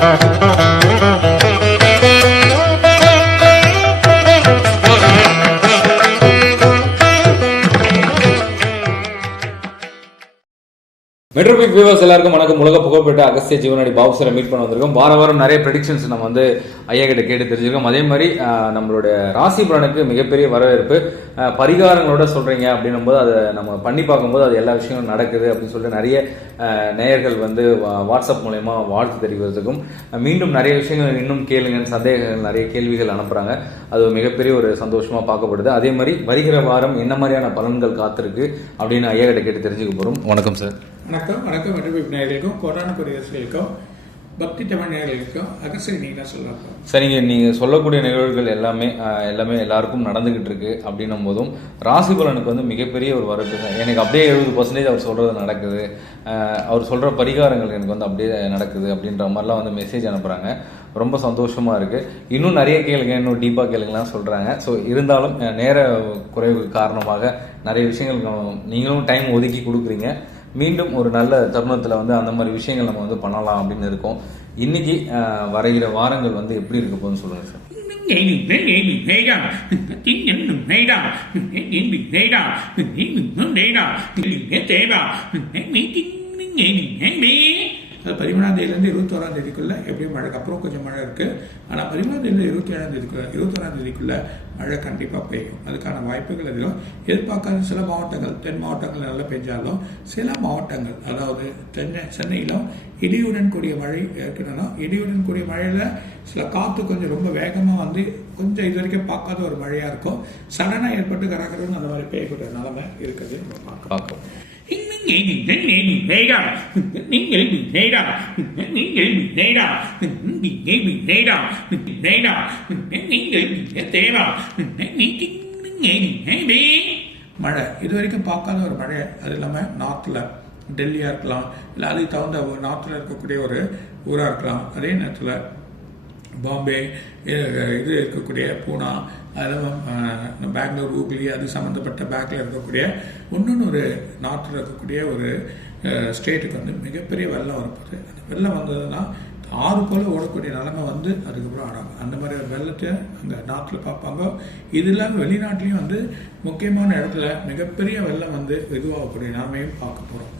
மெட்ரோபிக் viewers எல்லாருக்கும் வணக்கம். உலக புகழ்பெற்ற அகஸ்திய ஜீவனாடி பாபு சாரை மீட் பண்ண வந்திருக்கோம். வாரம் நிறைய ப்ரெடிக்ஷன்ஸ் நம்ம வந்து ஐயா கிட்ட கேட்டு தெரிஞ்சிருக்கோம். அதே மாதிரி நம்மளுடைய ராசி பலனுக்கு மிகப்பெரிய வரவேற்பு. பரிகாரங்களோட சொல்றீங்க அப்படின்னும் போது அதை நம்ம பண்ணி பார்க்கும்போது அது எல்லா விஷயங்களும் நடக்குது அப்படின்னு சொல்லிட்டு நிறைய நேயர்கள் வந்து வாட்ஸ்அப் மூலயமா வாழ்த்து தெரிவிக்கிறதுக்கும் மீண்டும் நிறைய விஷயங்கள் இன்னும் கேளுங்கன்னு சந்தேகங்கள் நிறைய கேள்விகள் அனுப்புறாங்க. அது மிகப்பெரிய ஒரு சந்தோஷமா பார்க்கப்படுது. அதே மாதிரி வருகிற வாரம் என்ன மாதிரியான பலன்கள் காத்திருக்கு அப்படின்னு ஐயா கிட்ட கேட்டு தெரிஞ்சுக்க போறோம். வணக்கம் சார். வணக்கம். மெட்ரோபிக் நேயர்களுக்கும் கொரோனா கொரியர்களுக்கும் பக்தி தமிழ் நேயர்களுக்கும் அகஸ்திய நீங்க சொல்லலாம். சரிங்க, நீங்கள் சொல்லக்கூடிய நிகழ்வுகள் எல்லாமே எல்லாருக்கும் நடந்துகிட்டு இருக்கு அப்படின்னும் போதும் ராசி பலனுக்கு வந்து மிகப்பெரிய ஒரு வரப்பு. எனக்கு அப்படியே 70% அவர் சொல்றது நடக்குது, அவர் சொல்ற பரிகாரங்கள் எனக்கு வந்து அப்படியே நடக்குது அப்படின்ற மாதிரிலாம் வந்து மெசேஜ் அனுப்புறாங்க. ரொம்ப சந்தோஷமா இருக்கு. இன்னும் நிறைய கேளுங்க, இன்னும் டீப்பா கேளுங்கலாம் சொல்றாங்க. ஸோ இருந்தாலும் நேர குறைவு காரணமாக நிறைய விஷயங்கள் நீங்களும் டைம் ஒதுக்கி கொடுக்குறீங்க. மீண்டும் ஒரு நல்ல தருணத்தில் வந்து அந்த மாதிரி விஷயங்கள் நம்ம வந்து பண்ணலாம் அப்படின்னு இருக்கோம். இன்னைக்கு வரைகிற வாரங்கள் வந்து எப்படி இருக்க போகுதுன்னு சொல்லுங்க சார். அது 13ஆம் தேதியிலேருந்து 21ஆம் தேதிக்குள்ள எப்படியும் மழை, அப்புறம் கொஞ்சம் மழை இருக்கு. ஆனால் 13ஆம் தேதியில 27ஆம் தேதிக்குள்ள 21ஆம் தேதிக்குள்ள மழை கண்டிப்பாக பெய்யும். அதுக்கான வாய்ப்புகள் அதிகம். எதிர்பார்க்காத சில மாவட்டங்கள், தென் மாவட்டங்கள் நல்லா பெஞ்சாலும் சில மாவட்டங்கள், அதாவது சென்னையிலும் இடியுடன் கூடிய மழை இருக்கணும்னா, இடியுடன் கூடிய மழையில சில காற்று கொஞ்சம் ரொம்ப வேகமாக வந்து கொஞ்சம் இது வரைக்கும் பார்க்காத ஒரு மழையா இருக்கும். சடனாக ஏற்பட்டு கரகரன்னு அந்த மாதிரி பெய்யக்கூடிய நிலைமை இருக்குது. பார்க்கலாம். மழை இது வரைக்கும் பார்க்காத ஒரு மழை. அது இல்லாம நார்த்ல டெல்லியா இருக்கலாம், இல்லை அதுக்கு தகுந்த நார்த்ல இருக்கக்கூடிய ஒரு ஊரா இருக்கலாம். அதே நேரத்தில் பாம்பே இது இருக்கக்கூடிய பூனா, அதெல்லாம் பெங்களூர், ஹூக்ளி அது சம்மந்தப்பட்ட பேக்கில் இருக்கக்கூடிய இன்னொன்று ஒரு நாட்டில் இருக்கக்கூடிய ஒரு ஸ்டேட்டுக்கு வந்து மிகப்பெரிய வெள்ளம் வரப்போகுது. அந்த வெள்ளம் வந்ததுன்னா ஆறு போல் ஓடக்கூடிய நிலைமை வந்து அதுக்கப்புறம் ஆடாங்க. அந்த மாதிரி ஒரு வெள்ளத்தை அந்த நாட்டில் பார்ப்பாங்க. இது இல்லாமல் வெளிநாட்டிலையும் வந்து முக்கியமான இடத்துல மிகப்பெரிய வெள்ளம் வந்து இதுவாகக்கூடிய நிலைமையும் பார்க்க போகிறோம்.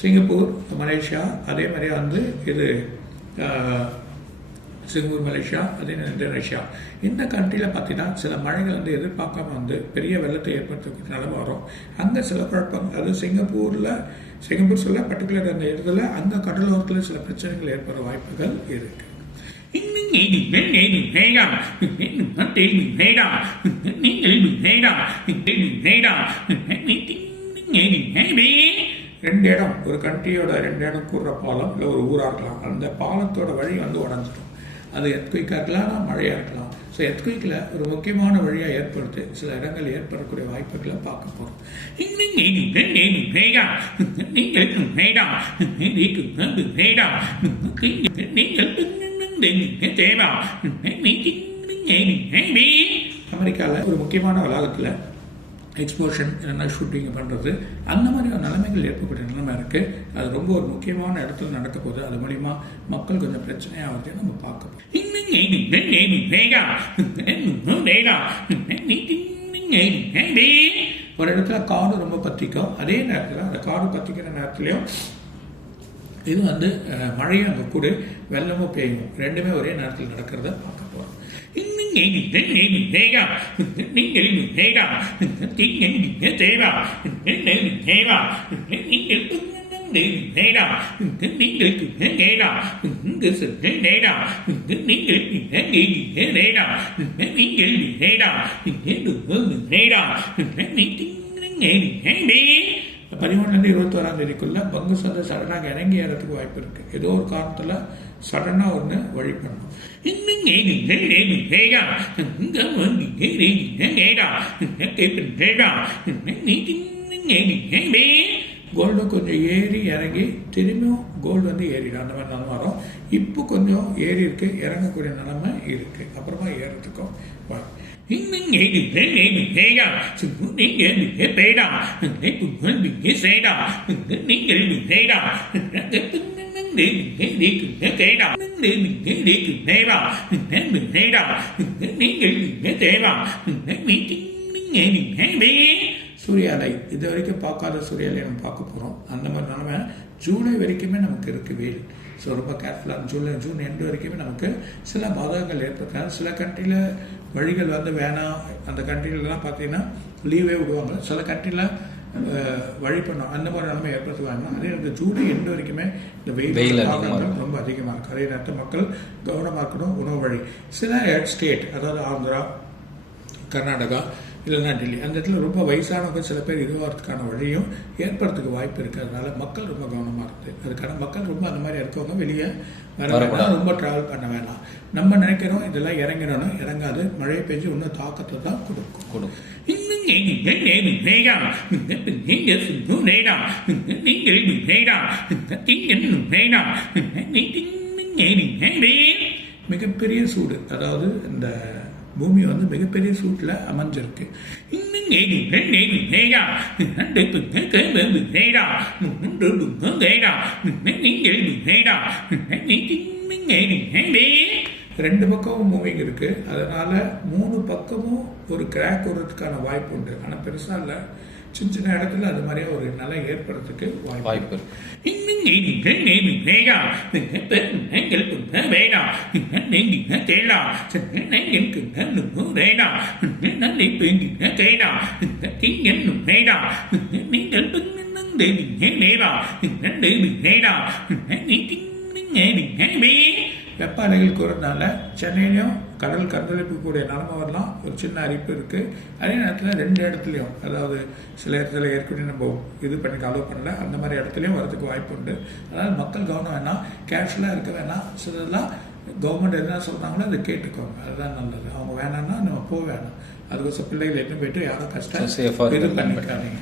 சிங்கப்பூர், மலேசியா, அதே மாதிரி வந்து இது சிங்கப்பூர், மலேசியா, அதே இந்தோனேஷியா, இந்த கண்ட்ரியில் பார்த்தீங்கன்னா சில மழைகள் வந்து எதிர்பார்க்காம வந்து பெரிய வெள்ளத்தை ஏற்படுத்தக்கூடிய நிலைமை வரும். அங்கே சில குழப்பங்கள், அதாவது சிங்கப்பூர் சொல்ல பர்டிகுலர் அந்த இடத்துல அந்த கடலோரத்தில் சில பிரச்சனைகள் ஏற்படுற வாய்ப்புகள் இருக்கு. ரெண்டு இடம், ஒரு கண்ட்ரியோட ரெண்டு இடம் கூடுற பாலம், இல்லை ஒரு ஊராக இருக்கலாம். அந்த பாலத்தோட வழி வந்து உடஞ்சிடும். அது எர்த்குயிக்காக இருக்கலாம், மழையாக இருக்கலாம். ஸோ எர்த்குயிக்கில் ஒரு முக்கியமான வழியாக ஏற்படுத்தி சில இடங்கள் ஏற்படக்கூடிய வாய்ப்புகளை பார்க்க போகிறோம். அமெரிக்காவில் ஒரு முக்கியமான வளாகத்தில் எக்ஸ்போஷன் என்னென்ன ஷூட்டிங் பண்ணுறது, அந்த மாதிரி ஒரு நிலைமைகள் ஏற்படக்கூடிய நிலைமை இருக்குது. அது ரொம்ப ஒரு முக்கியமான இடத்துல நடக்க போகுது. அது மூலிமா மக்கள் கொஞ்சம் பிரச்சனையாகிறத நம்ம பார்க்க போகிறோம். ஒரு இடத்துல காடு ரொம்ப பற்றிக்கும். அதே நேரத்தில் அந்த காடு பற்றிக்கிற நேரத்துலையும் இது வந்து மழையும் அங்கே கூட வெள்ளமும் பெய்யும். ரெண்டுமே ஒரே நேரத்தில் நடக்கிறத பார்க்க போகிறோம். பதிமூணுலேருந்து 21ஆம் தேதிக்குள்ள பங்கு சந்தை சடனாக இறங்கி ஏறதுக்கு வாய்ப்பு இருக்கு. ஏதோ ஒரு காரணத்துல சடனா ஒன்று வழி பண்ணும். கோல்டு கொஞ்சம் ஏறி இறங்கி திரும்பியும் கோல்டு வந்து ஏறிடும். அந்த மாதிரி நிலைமை வரும். இப்போ கொஞ்சம் ஏறி இருக்கு, இறங்கக்கூடிய நிலைமை இருக்கு. அப்புறமா ஏறதுக்கும் சூர்யாலை இது வரைக்கும் பார்க்காத சூர்யாலை நம்ம பார்க்க போகிறோம். அந்த மாதிரி நிலைமை ஜூலை வரைக்குமே நமக்கு இருக்குது வெயில். ஸோ ரொம்ப கேர்ஃபுல்லாக ஜூன் எண்டு வரைக்குமே நமக்கு சில பாதகங்கள் ஏற்படுத்தாது. சில கண்ட்ரியில் வழிகள் வந்து வேணாம், அந்த கண்ட்ரிலலாம் பார்த்தீங்கன்னா லீவே விடுவாங்க. சில கண்ட்ரியில் வழி பண்ணோம், அந்த மாதிரி நிலைமை ஏற்படுத்துவாங்க. அதே நேரத்தில் ஜூலை எண்டு வரைக்குமே இந்த வெயில் தாக்கங்கள் ரொம்ப அதிகமாக இருக்குது. அதே நேரத்தில் மக்கள் கவனமாக இருக்கணும். உணவு வழி சில ஸ்டேட், அதாவது ஆந்திரா, கர்நாடகா இல்லைன்னா டெல்லி, அந்த இடத்துல ரொம்ப வயசானவங்க சில பேர் இதுவாகிறதுக்கான வழியும் ஏற்படுறதுக்கு வாய்ப்பு இருக்குது. அதனால மக்கள் ரொம்ப கவனமாக இருக்குது. அதுக்கான மக்கள் ரொம்ப அந்த மாதிரி இருக்கவங்க வெளியே வர வேணாம், ரொம்ப ட்ராவல் பண்ண வேணாம். நம்ம நினைக்கிறோம் இதெல்லாம் இறங்கிடணும், இறங்காது. மழை பெஞ்சு இன்னும் தாக்கத்தை தான் கொடுக்கும். மிகப்பெரிய சூடு, அதாவது இந்த பூமி வந்து மிகப்பெரிய சூட்டில் அமைஞ்சிருக்கு. ரெண்டு பக்கமும் மூவிங் இருக்கு. அதனால 3 பக்கமும் ஒரு கிராக் வர்றதுக்கான வாய்ப்பு உண்டு. ஆனால் பெருசா இல்லை, சின்ன சின்ன இடத்துல அது மாதிரியே ஒரு நிலை ஏற்படுறதுக்கு வாய்ப்பு இருக்கு. வெப்ப அலைகள் கூறதுனால சென்னையிலையும் கடல் கந்தளிக்கக்கூடிய நிலைமை வரலாம். ஒரு சின்ன அரிப்பு இருக்குது. அதே நேரத்தில் 2 இடத்துலையும், அதாவது சில இடத்துல ஏற்கனவே நம்ம இது பண்ணி அலோவ் பண்ணல, அந்த மாதிரி இடத்துலையும் வரதுக்கு வாய்ப்பு உண்டு. அதனால் மக்கள் கவனம் வேணாம், கேஷுவலாக இருக்க வேணாம். சிலதெல்லாம் கவர்மெண்ட் என்ன சொல்கிறாங்களோ அதை கேட்டுக்கோங்க, அதுதான் நல்லது. அவங்க வேணாம்னா நம்ம போக வேணாம். அதுக்கோசம் பிள்ளைகள் எட்டு போயிட்டு யாரும் கஷ்டம் இது பண்ணிக்காதீங்க.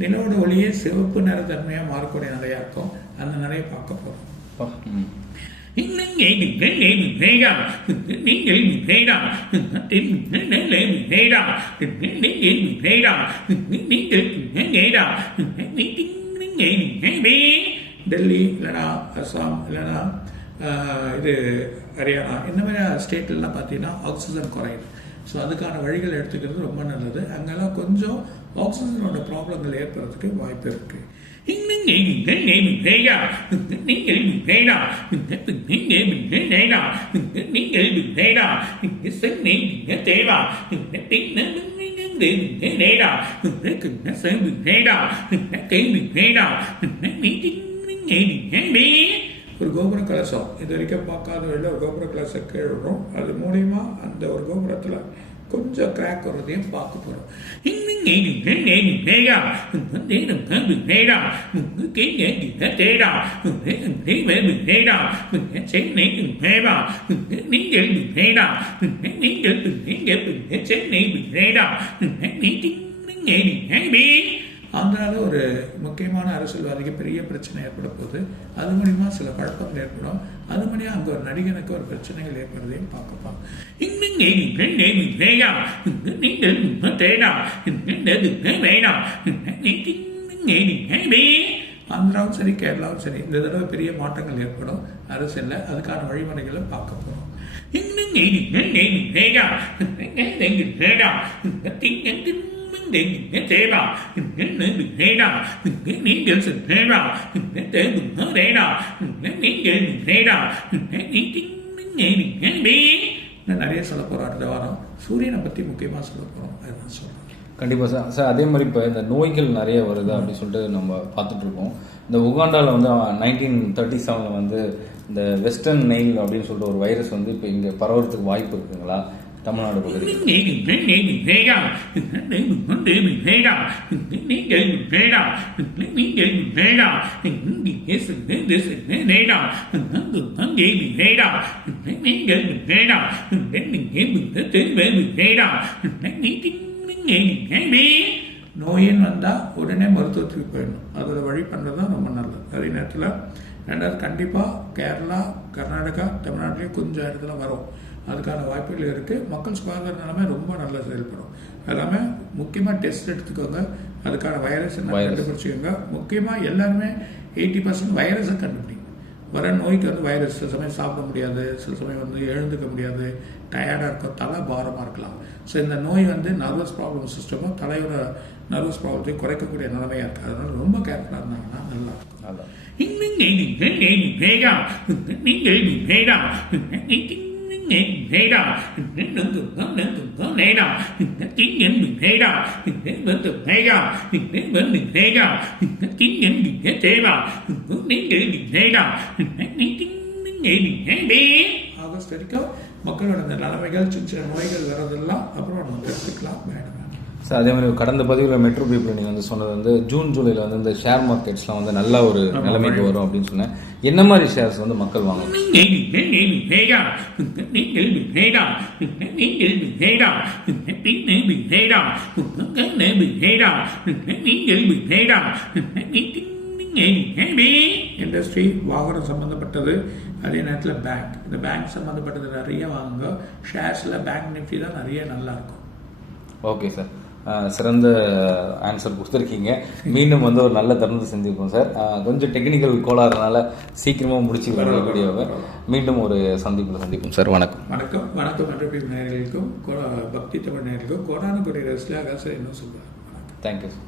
நிலவோட ஒளியே சிவப்பு நிற தன்மையா மாறக்கூடிய நிலையா இருக்கும். அந்த நிலையை பார்க்க போறோம். டெல்லி இல்லைனா அஸ்ஸாம் இல்லைனா இது ஹரியானா, இந்த மாதிரி ஸ்டேட்லாம் பார்த்தீங்கன்னா ஆக்சிஜன் குறையுது. ஸோ அதுக்கான வழிகள் எடுத்துக்கிறது ரொம்ப நல்லது. அங்கெல்லாம் கொஞ்சம் ஆக்சிஜனோட ப்ராப்ளங்கள் ஏற்படுறதுக்கு வாய்ப்பு இருக்கு. ஒரு கோபுர கலசம் இது வரைக்கும் பார்க்காத வழியில் ஒரு கோபுர கலசம் கேள்விடும். அது மூலியமா அந்த ஒரு கோபுரத்தில் கொஞ்சம் கிராக் வர்றதையும் பார்க்க போறோம். ஆந்திராவில் ஒரு முக்கியமான அரசியல்வாதிக்கு பெரிய பிரச்சனை ஏற்பட போகுது. அது மூலியமா சில குழப்பங்கள் ஏற்படும். அது மூலியமா அங்கே ஒரு நடிகனுக்கு ஒரு பிரச்சனைகள் ஏற்படுறதையும் பார்க்கப்போம். ஆந்திராவும் சரி கேரளாவும் சரி இந்த தடவை பெரிய மாற்றங்கள் ஏற்படும் அரசியல்ல. அதுக்கான வழிமுறைகளை பார்க்க போறோம். நிறைய சொல்ல போறோம். அடுத்த வாரம் சூரியனை பத்தி முக்கியமா சொல்ல போறோம். அதுதான் சொல்றோம். கண்டிப்பாக சார். சார் அதே மாதிரி இப்போ இந்த நோய்கள் நிறைய வருது அப்படின்னு சொல்லிட்டு நம்ம பார்த்துட்ருக்கோம். இந்த உகாண்டாவில் வந்து 1937 வந்து இந்த வெஸ்டர்ன் நெயில் அப்படின்னு சொல்லிட்டு ஒரு வைரஸ் வந்து இப்போ இங்கே பரவுறதுக்கு வாய்ப்பு இருக்குங்களா? தமிழ்நாடு பகுதி. நோயின் வந்தால் உடனே மருத்துவத்துக்கு போயிடணும். அதோட வழி பண்ணுறது தான் ரொம்ப நல்லது. அதே நேரத்தில் ரெண்டாவது கண்டிப்பாக கேரளா, கர்நாடகா, தமிழ்நாட்டிலேயும் கொஞ்சம் இடத்துல வரும். அதுக்கான வாய்ப்புகள் இருக்குது. மக்கள் சுகாதார நிலைமை ரொம்ப நல்லா செயல்படும். எல்லாமே முக்கியமாக டெஸ்ட் எடுத்துக்கோங்க. அதுக்கான வைரஸ் கண்டுபிடிச்சிக்கோங்க. முக்கியமாக எல்லாருமே 80% வைரஸை கண்டுபிடிங்க. வர நோய்க்கு வந்து வைரஸ் சில சமயம் சாப்பிட முடியாது, சில சமயம் வந்து எழுந்துக்க முடியாது, டயர்டாக இருக்கும், தலை பாரமாக இருக்கலாம். ஸோ இந்த நோய் வந்து நர்வஸ் ப்ராப்ளம் சிஸ்டமும் தலையோட நர்வஸ் ப்ராப்ளத்தையும் குறைக்கக்கூடிய நிலைமையாக இருக்குது. அதனால ரொம்ப கேர்ஃபுல்லாக இருந்தாங்கன்னா நல்லா இருக்கும். ஆகஸ்ட் வரைக்கும் மக்களோட இந்த நிலைமைகள், சின்ன சின்ன நோய்கள் வர்றதெல்லாம் அப்புறம் நம்ம எடுத்துக்கலாம். வேணும் சார், அதே மாதிரி கடந்த பதிவில் மெட்ரோ பீப்புள் நீங்கள் வந்து சொன்னது வந்து ஜூன் ஜூலையில் வந்து இந்த ஷேர் மார்க்கெட்ஸ்லாம் வந்து நல்ல ஒரு நிலைமைக்கு வரும் அப்படின்னு சொன்னேன். என்ன மாதிரி ஷேர்ஸ் வந்து மக்கள் வாங்கணும்? இண்டஸ்ட்ரி, வாகனம் சம்பந்தப்பட்டது, அதே நேரத்தில் பேங்க். இந்த பேங்க் சம்பந்தப்பட்டது நிறைய வாங்குங்க. ஷேர்ஸில் பேங்க் நிஃப்டி தான் நிறைய நல்லா இருக்கும். ஓகே சார், சிறந்த ஆன்சர் கொடுத்துருக்கீங்க. மீண்டும் வந்து ஒரு நல்ல தருணத்தை செஞ்சுருக்கோம் சார். கொஞ்சம் டெக்னிக்கல் கோளாறுனால சீக்கிரமாக முடிச்சு வர வீடியோவை மீண்டும் ஒரு சந்திப்போம் சார். வணக்கம். வணக்கம். மெட்ரோ நேயர்களுக்கும் பக்தி தமிழ் நேயர்களுக்கும் கோடான கோடி ரசிகர்களுக்கும் இன்னும் சொல்கிறேன். Thank you sir.